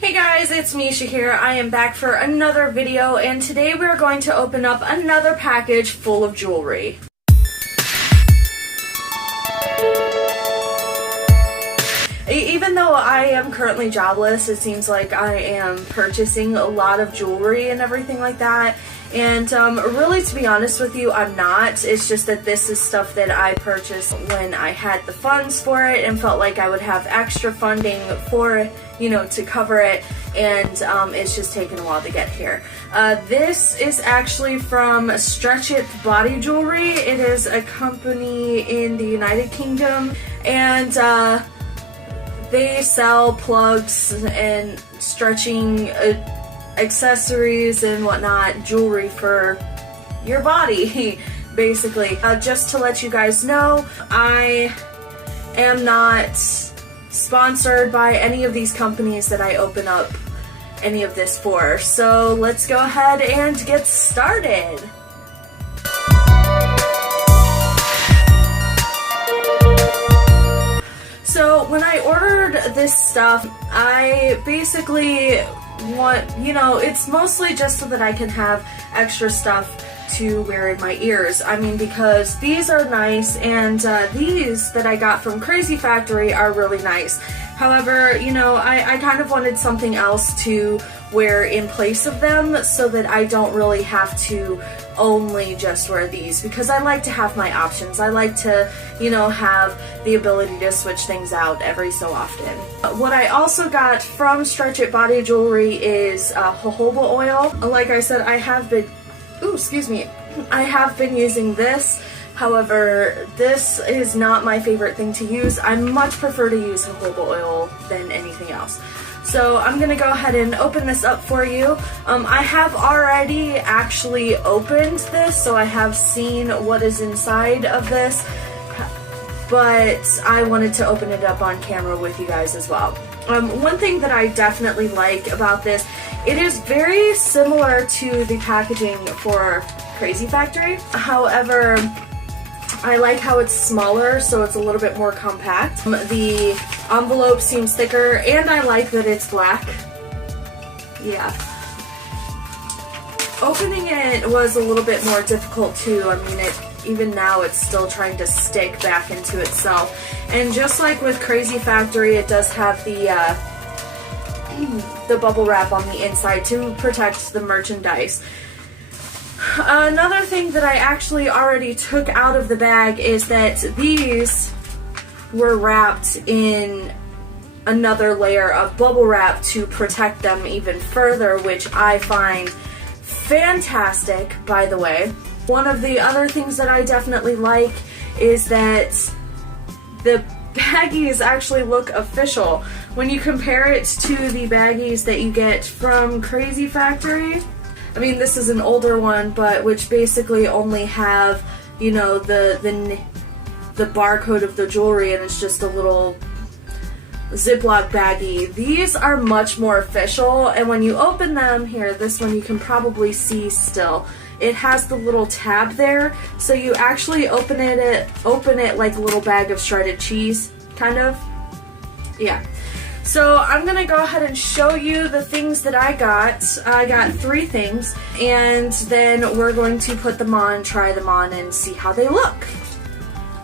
Hey guys, it's Misha here. I am back for another video, and today we're going to open up another package full of jewelry. Even though I am currently jobless, it seems like I am purchasing a lot of jewelry and everything like that. And really, to be honest with you, I'm not. It's just that this is stuff that I purchased when I had the funds for it and felt like I would have extra funding for it, to cover it, and it's just taken a while to get here. This is actually from Stretch It Body Jewelry. It is a company in the United Kingdom, and they sell plugs and stretching accessories and whatnot, jewelry for your body, basically. Just to let you guys know, I am not sponsored by any of these companies that I open up any of this for. So let's go ahead and get started. So when I ordered this stuff, I basically want, it's mostly just so that I can have extra stuff to wear in my ears. I mean, because these are nice, and these that I got from Crazy Factory are really nice. However, I kind of wanted something else to wear in place of them so that I don't really have to only just wear these, because I like to have my options. I like to, have the ability to switch things out every so often. What I also got from Stretch It Body Jewelry is jojoba oil. Like I said, I have been using this. However, this is not my favorite thing to use. I much prefer to use jojoba oil than anything else. So I'm going to go ahead and open this up for you. I have already actually opened this, so I have seen what is inside of this, but I wanted to open it up on camera with you guys as well. One thing that I definitely like about this, it is very similar to the packaging for Crazy Factory. However, I like how it's smaller, so it's a little bit more compact. The envelope seems thicker, and I like that it's black. Yeah. Opening it was a little bit more difficult too. I mean, even now it's still trying to stick back into itself. And just like with Crazy Factory, it does have the bubble wrap on the inside to protect the merchandise. Another thing that I actually already took out of the bag is that these were wrapped in another layer of bubble wrap to protect them even further, which I find fantastic, by the way. One of the other things that I definitely like is that the baggies actually look official. When you compare it to the baggies that you get from Crazy Factory, I mean, this is an older one, but which basically only have, the barcode of the jewelry, and it's just a little Ziploc baggie. These are much more official, and when you open them, here, this one you can probably see still. It has the little tab there, so you actually open it like a little bag of shredded cheese, kind of. Yeah. So I'm going to go ahead and show you the things that I got. I got 3 things, and then we're going to put them on, try them on, and see how they look.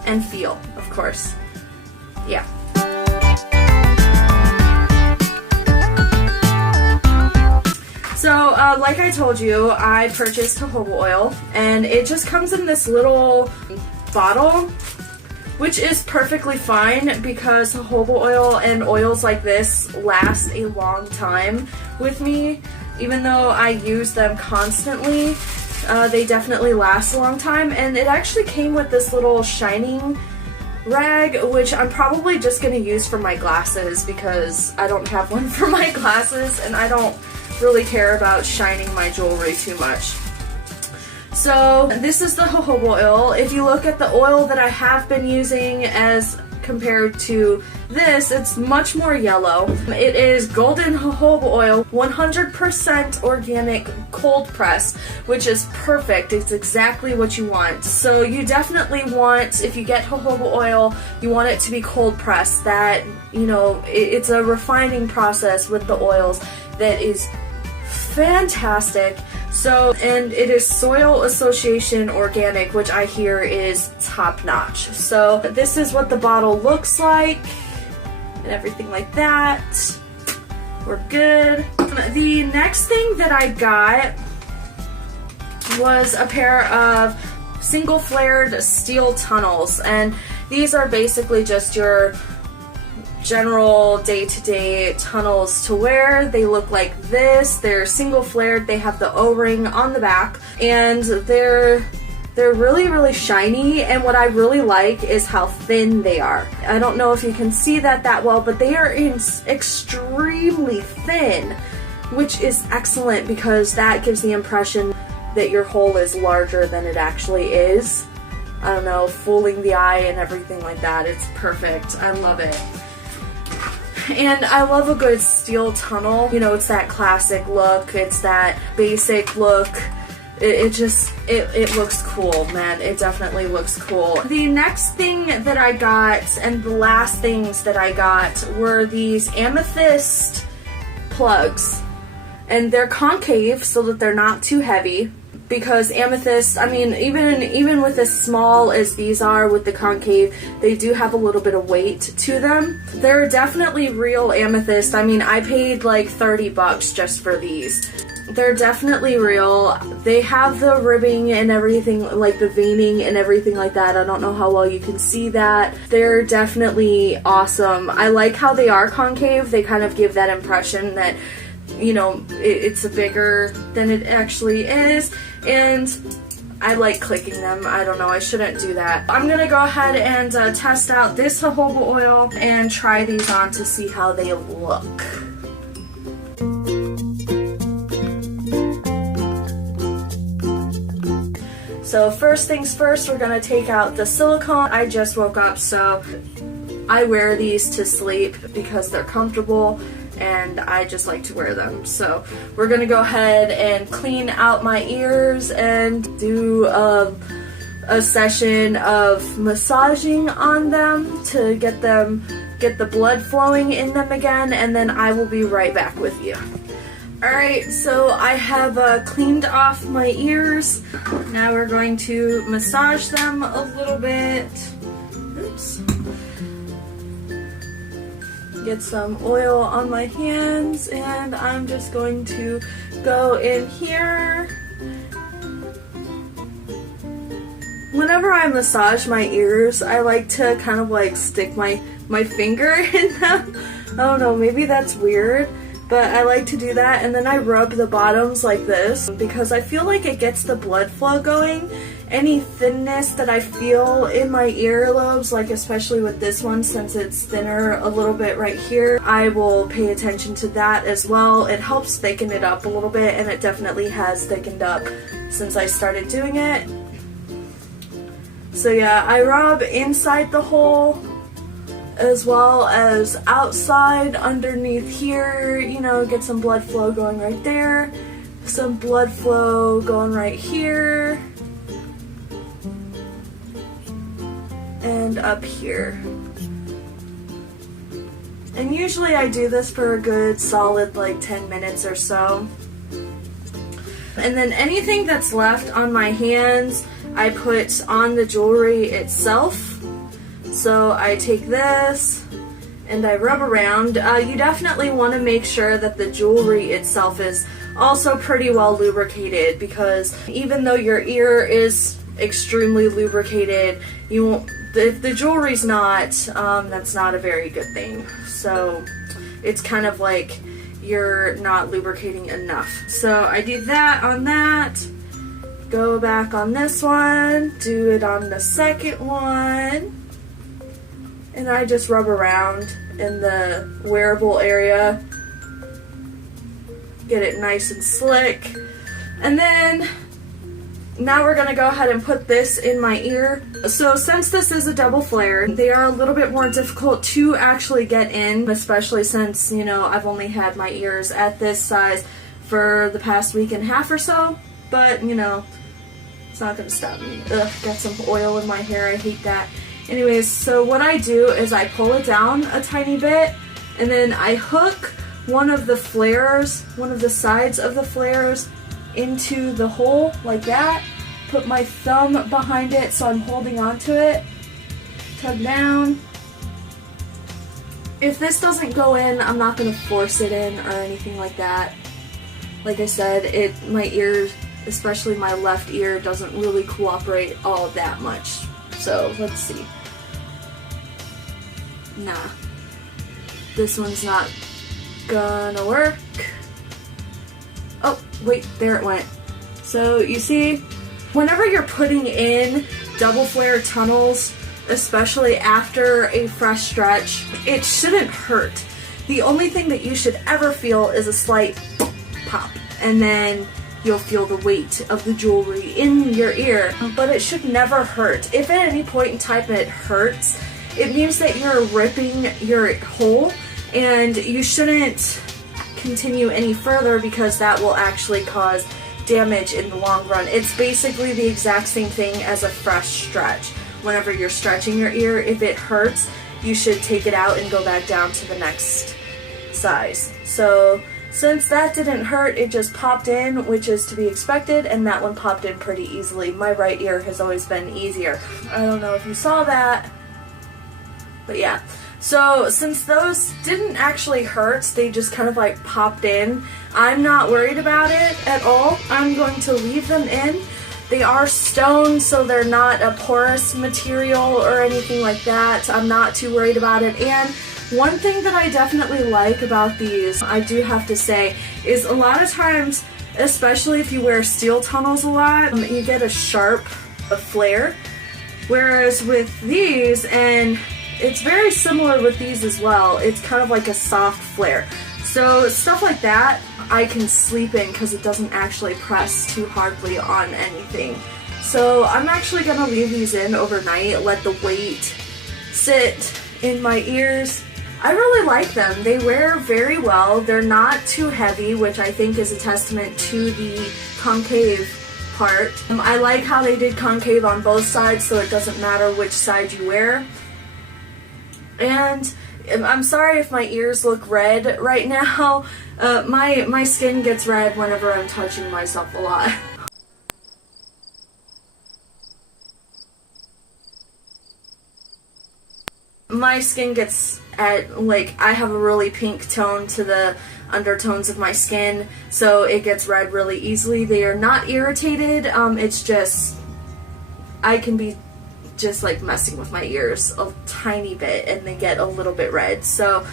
And feel, of course. Yeah. So, like I told you, I purchased jojoba oil, and it just comes in this little bottle, which is perfectly fine because jojoba oil and oils like this last a long time with me. Even though I use them constantly, they definitely last a long time. And it actually came with this little shining rag, which I'm probably just going to use for my glasses because I don't have one for my glasses, and I don't really care about shining my jewelry too much. So this is the jojoba oil. If you look at the oil that I have been using as compared to this. It's much more yellow. It is golden jojoba oil, 100% organic cold press, which is perfect. It's exactly what you want. So you definitely want, if you get jojoba oil, you want it to be cold pressed. That, you know, it's a refining process with the oils that is fantastic. So, and it is Soil Association organic, which I hear is top notch. So this is what the bottle looks like and everything like that. We're good. The next thing that I got was a pair of single flared steel tunnels, and these are basically just your general day-to-day tunnels to wear. They look like this. They're single flared. They have the O-ring on the back, and they're really shiny, and what I really like is how thin they are. I don't know if you can see that well, but they are extremely thin, which is excellent because that gives the impression that your hole is larger than it actually is. I don't know, fooling the eye and everything like that. It's perfect. I love it. And I love a good steel tunnel. You know, it's that classic look. It's that basic look. It looks cool, man. It definitely looks cool. The next thing that I got, and the last things that I got, were these amethyst plugs. And they're concave so that they're not too heavy. Because amethyst, I mean, even with as small as these are with the concave, they do have a little bit of weight to them. They're definitely real amethyst. I mean, I paid like $30 just for these. They're definitely real. They have the ribbing and everything, like the veining and everything like that. I don't know how well you can see that. They're definitely awesome. I like how they are concave. They kind of give that impression that, you know, it's bigger than it actually is, and I like clicking them. I don't know, I shouldn't do that. I'm gonna go ahead and test out this jojoba oil and try these on to see how they look. So first things first, we're gonna take out the silicone. I just woke up, so I wear these to sleep because they're comfortable and I just like to wear them. So we're gonna go ahead and clean out my ears and do a session of massaging on them to get the blood flowing in them again, and then I will be right back with you. Alright, so I have cleaned off my ears. Now we're going to massage them a little bit. Oops. Get some oil on my hands, and I'm just going to go in here. Whenever I massage my ears, I like to kind of like stick my finger in them. I don't know, maybe that's weird, but I like to do that, and then I rub the bottoms like this because I feel like it gets the blood flow going. Any thinness that I feel in my earlobes, like especially with this one since it's thinner a little bit right here, I will pay attention to that as well. It helps thicken it up a little bit, and it definitely has thickened up since I started doing it. So yeah, I rub inside the hole as well as outside underneath here, you know, get some blood flow going right there, some blood flow going right here, and up here. And usually I do this for a good solid like 10 minutes or so. And then anything that's left on my hands, I put on the jewelry itself. So I take this and I rub around. You definitely want to make sure that the jewelry itself is also pretty well lubricated, because even though your ear is extremely lubricated, you won't, if the jewelry's not, that's not a very good thing. So it's kind of like you're not lubricating enough. So I do that on that, go back on this one, do it on the second one, and I just rub around in the wearable area, get it nice and slick. And then Now we're going to go ahead and put this in my ear. So since this is a double flare, they are a little bit more difficult to actually get in, especially since, you know, I've only had my ears at this size for the past week and a half or so. But, you know, it's not going to stop me. Ugh, got some oil in my hair. I hate that. Anyways, so what I do is I pull it down a tiny bit, and then I hook one of the flares, one of the sides of the flares, into the hole like that. Put my thumb behind it so I'm holding onto it. Tug down. If this doesn't go in, I'm not going to force it in or anything like that. Like I said, my ear, especially my left ear, doesn't really cooperate all that much. So let's see. Nah. This one's not gonna work. Oh, wait, there it went. So you see, whenever you're putting in double flare tunnels, especially after a fresh stretch, it shouldn't hurt. The only thing that you should ever feel is a slight pop, and then you'll feel the weight of the jewelry in your ear, but it should never hurt. If at any point in time it hurts, it means that you're ripping your hole, and you shouldn't continue any further because that will actually cause damage in the long run. It's basically the exact same thing as a fresh stretch. Whenever you're stretching your ear, if it hurts, you should take it out and go back down to the next size. So since that didn't hurt, it just popped in, which is to be expected, and that one popped in pretty easily. My right ear has always been easier. I don't know if you saw that, but yeah. So since those didn't actually hurt, they just kind of like popped in, I'm not worried about it at all. I'm going to leave them in. They are stone, so they're not a porous material or anything like that. I'm not too worried about it. And one thing that I definitely like about these, I do have to say, is a lot of times, especially if you wear steel tunnels a lot, you get a sharp flare. Whereas with these, and it's very similar with these as well, it's kind of like a soft flare. So stuff like that I can sleep in because it doesn't actually press too hardly on anything. So I'm actually going to leave these in overnight, let the weight sit in my ears. I really like them. They wear very well. They're not too heavy, which I think is a testament to the concave part. I like how they did concave on both sides, so it doesn't matter which side you wear. And I'm sorry if my ears look red right now. My skin gets red whenever I'm touching myself a lot. My skin gets I have a really pink tone to the undertones of my skin, so it gets red really easily. They are not irritated, it's just, I can be just like messing with my ears a tiny bit and they get a little bit red, so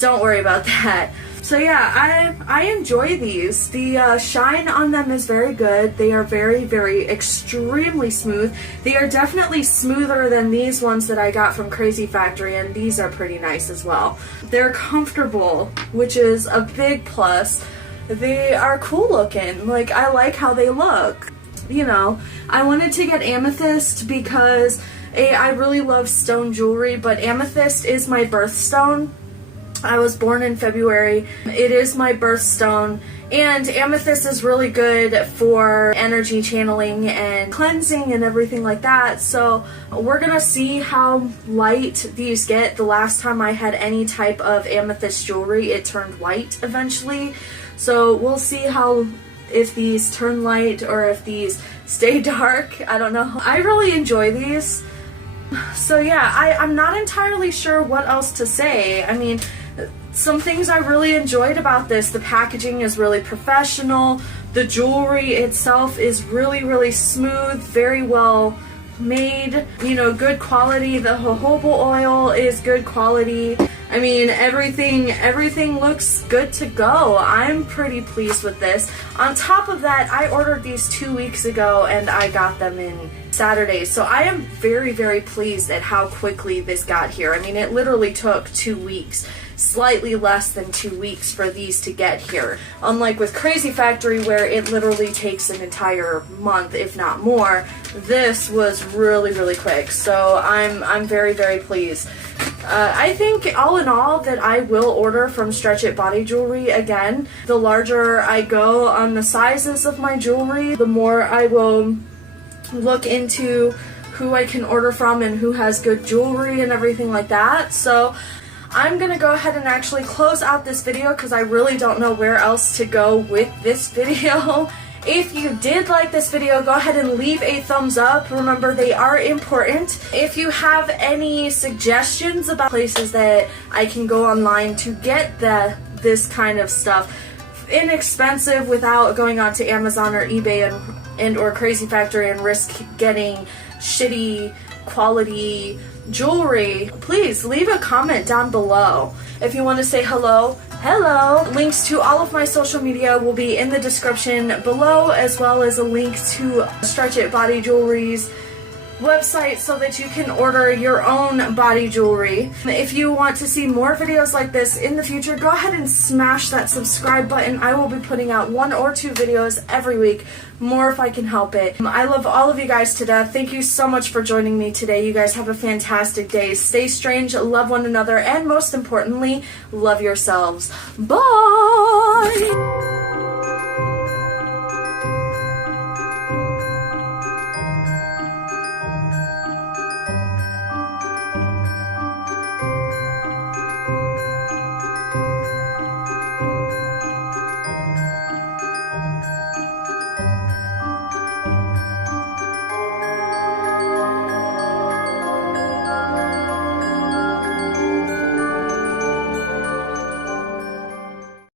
don't worry about that. So yeah, I enjoy these. The shine on them is very good. They are very, very extremely smooth. They are definitely smoother than these ones that I got from Crazy Factory, and these are pretty nice as well. They're comfortable, which is a big plus. They are cool looking. Like, I like how they look. You know, I wanted to get amethyst because I really love stone jewelry, but amethyst is my birthstone. I was born in February. It is my birthstone, and amethyst is really good for energy channeling and cleansing and everything like that. So we're gonna see how light these get. The last time I had any type of amethyst jewelry, it turned white eventually. So we'll see how, if these turn light or if these stay dark. I don't know. I really enjoy these. So yeah, I'm not entirely sure what else to say. I mean, some things I really enjoyed about this: the packaging is really professional, the jewelry itself is really, really smooth, very well made, you know, good quality. The jojoba oil is good quality. I mean, everything looks good to go. I'm pretty pleased with this. On top of that, I ordered these 2 weeks ago and I got them in Saturday, so I am very, very pleased at how quickly this got here. I mean, it literally took 2 weeks slightly less than 2 weeks for these to get here. Unlike with Crazy Factory, where it literally takes an entire month, if not more, this was really, really quick. So I'm very, very pleased. I think all in all that I will order from Stretch It Body Jewelry again. The larger I go on the sizes of my jewelry, the more I will look into who I can order from and who has good jewelry and everything like that. So I'm gonna go ahead and actually close out this video because I really don't know where else to go with this video. If you did like this video, go ahead and leave a thumbs up. Remember, they are important. If you have any suggestions about places that I can go online to get this kind of stuff, inexpensive without going onto Amazon or eBay and or Crazy Factory and risk getting shitty quality jewelry, please leave a comment down below. If you want to say hello, links to all of my social media will be in the description below, as well as a link to Stretch It Body Jewelry's website so that you can order your own body jewelry. If you want to see more videos like this in the future, go ahead and smash that subscribe button. I will be putting out 1 or 2 videos every week, more if I can help it. I love all of you guys to death. Thank you so much for joining me today. You guys have a fantastic day. Stay strange, love one another, and most importantly, love yourselves. Bye!